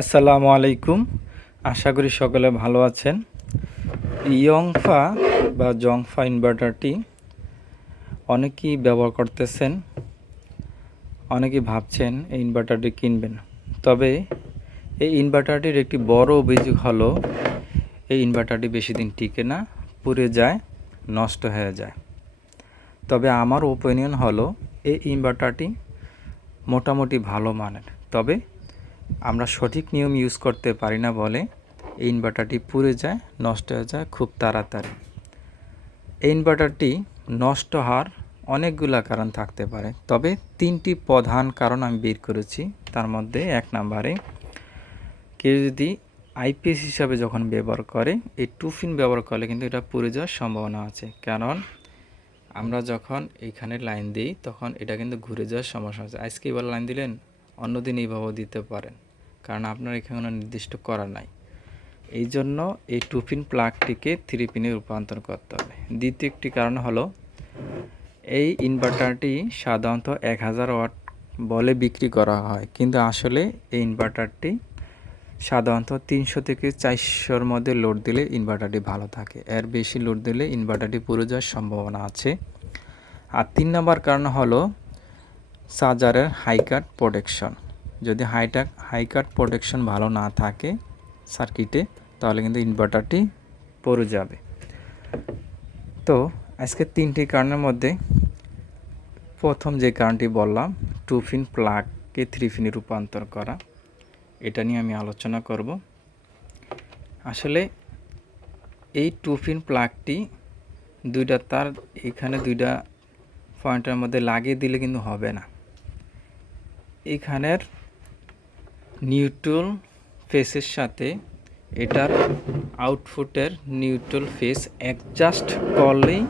আসসালামু আলাইকুম। আশা করি সকলে ভালো আছেন। ইয়ংফা বা জংফা ইনভার্টারটি অনেকেই ব্যবহার করতেছেন, অনেকেই ভাবছেন এই ইনভার্টারটি কিনবেন। তবে এই ইনভার্টারটির একটি বড় অভিযোগ হলো, এই ইনভার্টারটি বেশি দিন টিকে না, পুড়ে যায়, নষ্ট হয়ে যায়। তবে আমার ওপিনিয়ন হলো, এই ইনভার্টারটি মোটামুটি ভালো মানের। তবে আমরা সঠিক নিয়ম ইউজ করতে পারি না বলে এই ইনভার্টারটি পুড়ে যায়, নষ্ট হয়ে যায় খুব তাড়াতাড়ি। এই ইনভার্টারটি নষ্ট হওয়ার অনেকগুলা কারণ থাকতে পারে, তবে তিনটি প্রধান কারণ আমি বের করেছি। তার মধ্যে এক নম্বরে, কেউ যদি আইপিএস হিসাবে যখন ব্যবহার করে, এই টুফিন ব্যবহার করলে কিন্তু এটা পুড়ে যাওয়ার সম্ভাবনা আছে। কারণ আমরা যখন এইখানে লাইন দিই, তখন এটা কিন্তু ঘুরে যাওয়ার সমস্যা আছে। আজকে এবার লাইন দিলেন অন্যদিন এইভাবেও দিতে পারেন। কারণ আপনার এখানে কোনো নির্দিষ্ট করা নাই। এই জন্য এই টু পিন প্লাগটিকে থ্রি পিনে রূপান্তর করতে হবে। দ্বিতীয় একটি কারণ হলো, এই ইনভার্টারটি সাধারণত এক হাজার ওয়াট বলে বিক্রি করা হয়। কিন্তু আসলে এই ইনভার্টারটি সাধারণত তিনশো থেকে চারশোর মধ্যে লোড দিলে ইনভার্টারটি ভালো থাকে। এর বেশি লোড দিলে ইনভার্টারটি পুরো যাওয়ার সম্ভাবনা আছে। আর তিন নম্বর কারণ হলো চার্জারের হাই কাট প্রোটেকশন। যদি হাইটাক হাই কাট প্রোটেকশন ভালো না থাকে সার্কিটে, তাহলে কিন্তু ইনভার্টারটি পড়ে যাবে। তো আজকে তিনটি কারণের মধ্যে প্রথম যে কারণটি বললাম টু ফিন প্লাগকে থ্রি ফিনে রূপান্তর করা। এটা নিয়ে আমি আলোচনা করব। আসলে এই টু ফিন প্লাগটি দুইটা তার এখানে দুইটা পয়েন্টের মধ্যে লাগিয়ে দিলে কিন্তু হবে না। এখানের নিউট্রল ফেসের সাথে এটার আউটপুটের নিউট্রল ফেস অ্যাডজাস্ট করলেই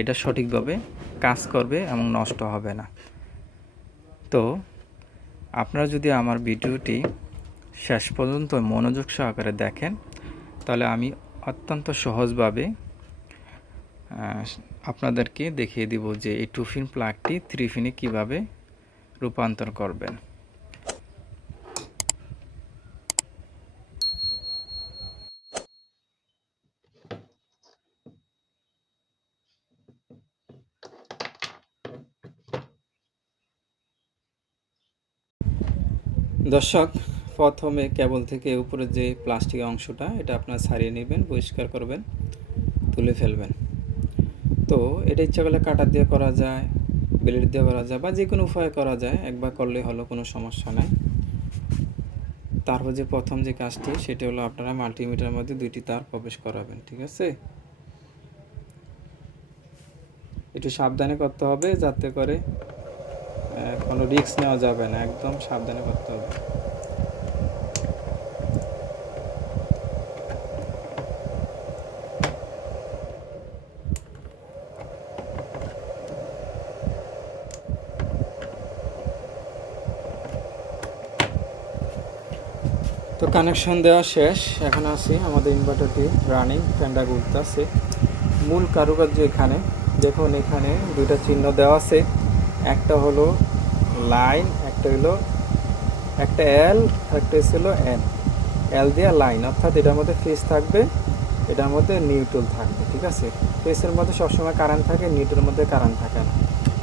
এটা সঠিকভাবে কাজ করবে এবং নষ্ট হবে না। তো আপনারা যদি আমার ভিডিওটি শেষ পর্যন্ত মনোযোগ সহকারে দেখেন, তাহলে আমি অত্যন্ত সহজভাবে আপনাদেরকে দেখিয়ে দিব যে এই টু ফিন প্লাগটি থ্রি ফিনে কীভাবে রূপান্তর করবেন। দর্শক, প্রথমে কেবল থেকে উপরে যে প্লাস্টিক অংশটা, এটা আপনার ছাড়িয়ে নেবেন, পরিষ্কার করবেন, তুলে ফেলবেন। তো এটা ইচ্ছা করলে কাটার দিয়ে করা যায়। ব্লেড দিয়ে করা যায় বা যে কোনো উপায়ে করা যায়, একবার করলে হলো, কোনো সমস্যা নাই। তারপর যে প্রথম যে কাজটি, সেটা হলো আপনারা মাল্টিমিটারের মধ্যে দুইটি তার প্রবেশ করাবেন, ঠিক আছে? একটু সাবধানে করতে হবে, যাতে করে কোনো রিস্ক নেওয়া যাবে না, একদম সাবধানে করতে হবে। কানেকশন দেওয়া শেষ। এখন আছি আমাদের ইনভার্টারটি রানিং ফ্যানটা ঘুরতেছে মূল কারুকার্য এখানে। দেখুন এখানে দুইটা চিহ্ন দেওয়া আছে। একটা হলো লাইন একটা হলো, একটা এল একটা ছিল এন এল দেওয়া লাইন অর্থাৎ এটার মধ্যে ফেস থাকবে, এটার মধ্যে নিউট্রাল থাকবে, ঠিক আছে? ফেসের মধ্যে সবসময় কারেন্ট থাকে নিউট্রালের মধ্যে কারেন্ট থাকে না।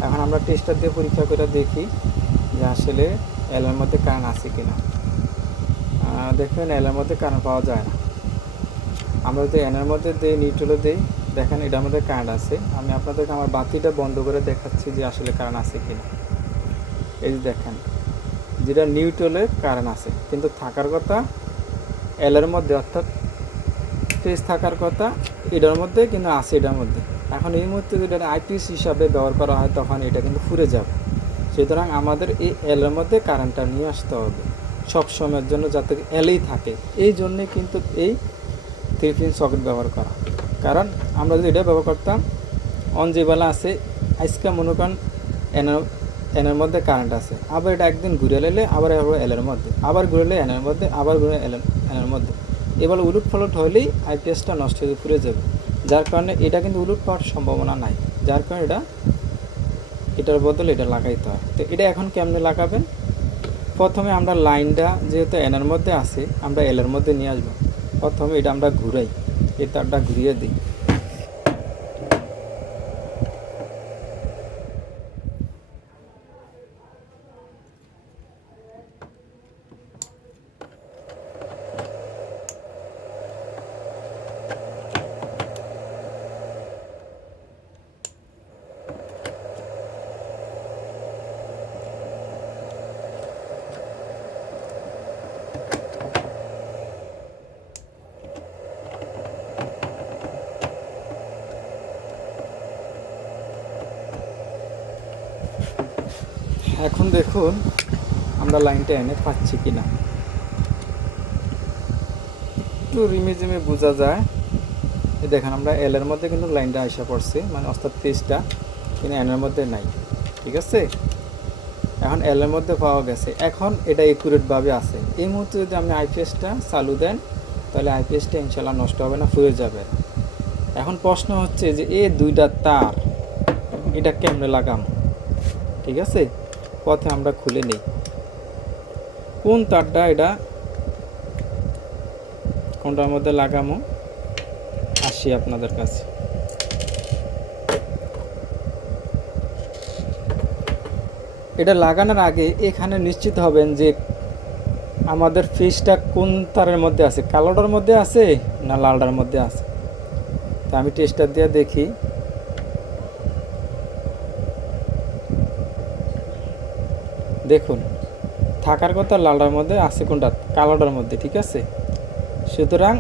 এখন আমরা টেস্টার দিয়ে পরীক্ষা করে দেখি যে আসলে এলের মধ্যে কারেন্ট আছে কিনা। দেখেন এলের মধ্যে কারেন্ট পাওয়া যায় না। আমরা যদি এনের মধ্যে দিই নিউট্রালে দিই, দেখেন এটার মধ্যে কারেন্ট আছে। আমি আপনাদেরকে আমার বাতিটা বন্ধ করে দেখাচ্ছি যে আসলে কারেন্ট আছে কি না এই যে দেখেন, যেটা নিউট্রালে কারেন্ট আছে। কিন্তু থাকার কথা এলের মধ্যে, অর্থাৎ ফেস থাকার কথা, এটার মধ্যে কিন্তু আছে এটার মধ্যে। এখন এই মুহূর্তে যদি এটা আইপিএস হিসাবে ব্যবহার করা হয়, তখন এটা কিন্তু ফুরে যাবে। সুতরাং আমাদের এই এলের মধ্যে কারেন্টটা নিয়ে আসতে হবে। সব সময়ের জন্য যাতে এলেই থাকে। এই জন্যে কিন্তু এই থ্রি পিন সকেট ব্যবহার করা। কারণ আমরা যদি এটা ব্যবহার করতাম অন যে বেলা আছে, আজকে মনে করেন এনের এনের মধ্যে কারেন্ট আছে। আবার এটা একদিন ঘুরে এলে আবার এলের মধ্যে। আবার ঘুরে এনের মধ্যে, আবার ঘুরে এলেন এনের মধ্যে। এবার উলুট ফলট হলেই আইপিএসটা নষ্ট হয়ে ঘুরে যাবে। যার কারণে এটা কিন্তু উলুট পাওয়ার সম্ভাবনা নাই। যার কারণে এটা, এটার বদলে এটা লাগাইতে হয়। তো এটা এখন কেমনে লাগাবেন? প্রথমে আমরা লাইনটা যেহেতু এনের মধ্যে আছে, আমরা এলের মধ্যে নিয়ে আসব। প্রথমে এটা আমরা ঘুরাই, এই তারটা ঘুরিয়ে দিই। এখন দেখুন আমরা লাইনটা এনে পাচ্ছি কিনা। একটু রিমে জিমে বোঝা যায়। দেখেন, আমরা এল এর মধ্যে কিন্তু লাইনটা আসা পড়ছে মানে অর্থাৎ পেজটা কিন্তু এন এর মধ্যে নাই। ঠিক আছে? এখন এল এর মধ্যে পাওয়া গেছে। এখন এটা একুরেটভাবে আছে। এই মুহূর্তে যদি আপনি আইপিএসটা চালু দেন, তাহলে আইপিএসটা ইনশাল্লাহ নষ্ট হবে না, ফুয়ে যাবে। এখন প্রশ্ন হচ্ছে যে এ দুইটা তার, এটা কেমনে লাগাম? ঠিক আছে? পথে আমরা খুলে নিই। কোন তারটা এটা? কোনটার মধ্যে লাগামো? আসি আপনাদের কাছে। এটা লাগানোর আগে এখানে নিশ্চিত হবেন যে আমাদের ফিসটা কোন তারের মধ্যে আছে? কালোটার মধ্যে আছে না লালটার মধ্যে আছে? তা আমি টেস্টার দিয়ে দেখি। দেখুন, থাকার কথা লালটার মধ্যে আছে কোনটা? কালোটার মধ্যে, ঠিক আছে? সুতরাং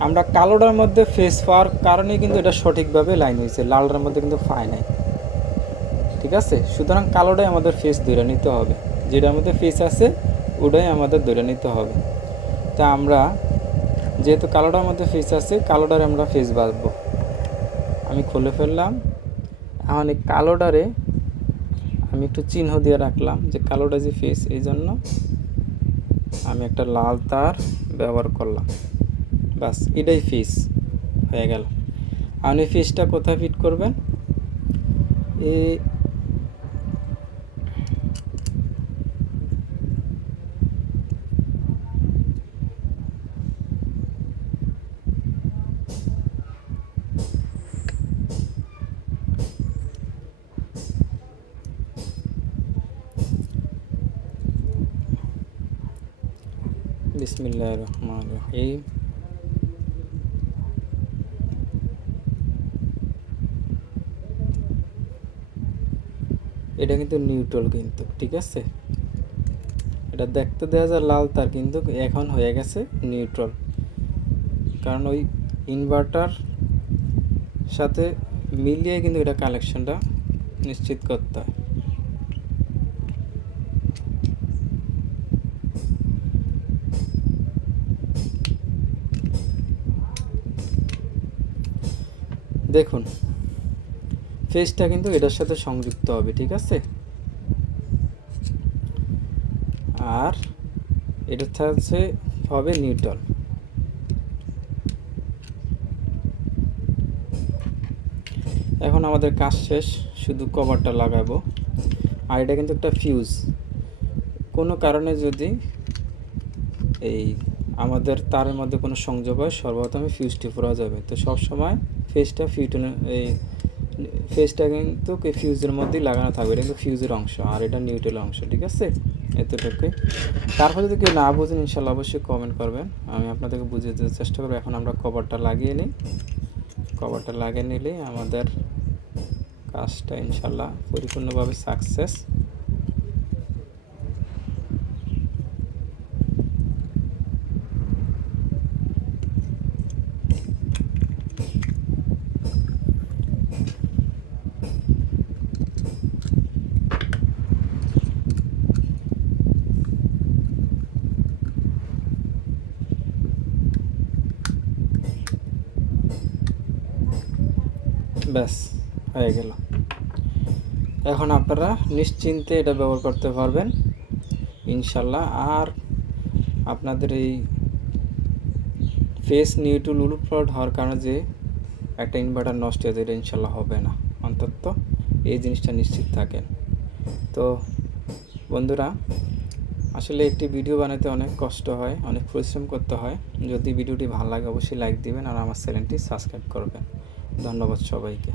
আমরা কালোটার মধ্যে ফেস পাওয়ার কারণে কিন্তু এটা সঠিকভাবে লাইন হয়েছে, লালটার মধ্যে কিন্তু পায় নাই। ঠিক আছে? সুতরাং কালোটাই আমাদের ফেস ধরে নিতে হবে। যেটার মধ্যে ফেস আছে, ওটাই আমাদের ধরে নিতে হবে। তা আমরা, যেহেতু কালোটার মধ্যে ফেস আছে, কালোটারে আমরা ফেস বাঁধবো। আমি খুলে ফেললাম। এখন এই কালোটারে আমি একটু চিহ্ন দিয়ে রাখলাম যে কালোটা যে ফেস এই জন্য আমি একটা লাল তার ব্যবহার করলাম। বাস এটাই ফিস হয়ে গেল। আপনি ফিসটা কোথায় ফিট করবেন? এই বিসমিল্লাহ রহমান রহিম এটা কিন্তু নিউট্রাল কিন্তু, ঠিক আছে? এটা দেখতে দেওয়া যায় লাল, তার কিন্তু এখন হয়ে গেছে নিউট্রাল কারণ ওই ইনভার্টার সাথে মিলিয়ে কিন্তু এটা কালেকশনটা নিশ্চিত করতে হয়। দেখুন ফেসটা কিন্তু এটার সাথে সংযুক্ত হবে, ঠিক আছে? আর এটা হচ্ছে হবে নিউট্রাল এখন আমাদের কাজ শেষ, শুধু কভারটা লাগাবো। আর এটা কিন্তু একটা ফিউজ কোনো কারণে যদি এই আমাদের তারের মধ্যে কোনো সংযোগ হয়, সর্বপ্রথমে ফিউজটি পড়া যাবে। তো সব সময় ফেসটা ফিউটন এই ফেসটা কিন্তু ফিউজের মধ্যেই লাগানো থাকবে। এটা কিন্তু ফিউজের অংশ, আর এটা নিউট্রাল অংশ, ঠিক আছে? এতটুকু তারপর যদি কেউ না বুঝেন, ইনশাল্লাহ অবশ্যই কমেন্ট করবেন। আমি আপনাদেরকে বুঝিয়ে দিতে চেষ্টা করব। এখন আমরা কভারটা লাগিয়ে নিই। কভারটা লাগিয়ে নিলেই আমাদের কাজটা ইনশাল্লাহ পরিপূর্ণভাবে সাকসেস ব্যাস, হয়ে গেল। এখন আপনারা নিশ্চিন্তে এটা ব্যবহার করতে পারবেন। ইনশাল্লাহ, আর আপনাদের এই ফেস নিউটুল উলুটপালট হওয়ার কারণে যে একটা ইনভার্টার নষ্ট হয়ে যায়, এটা ইনশাল্লাহ হবে না। অন্তত এই জিনিসটা নিশ্চিত থাকেন। তো বন্ধুরা, আসলে একটি ভিডিও বানাতে অনেক কষ্ট হয়, অনেক পরিশ্রম করতে হয়। যদি ভিডিওটি ভালো লাগে, অবশ্যই লাইক দিবেন আর আমার চ্যানেলটি সাবস্ক্রাইব করবেন। ধন্যবাদ সবাইকে।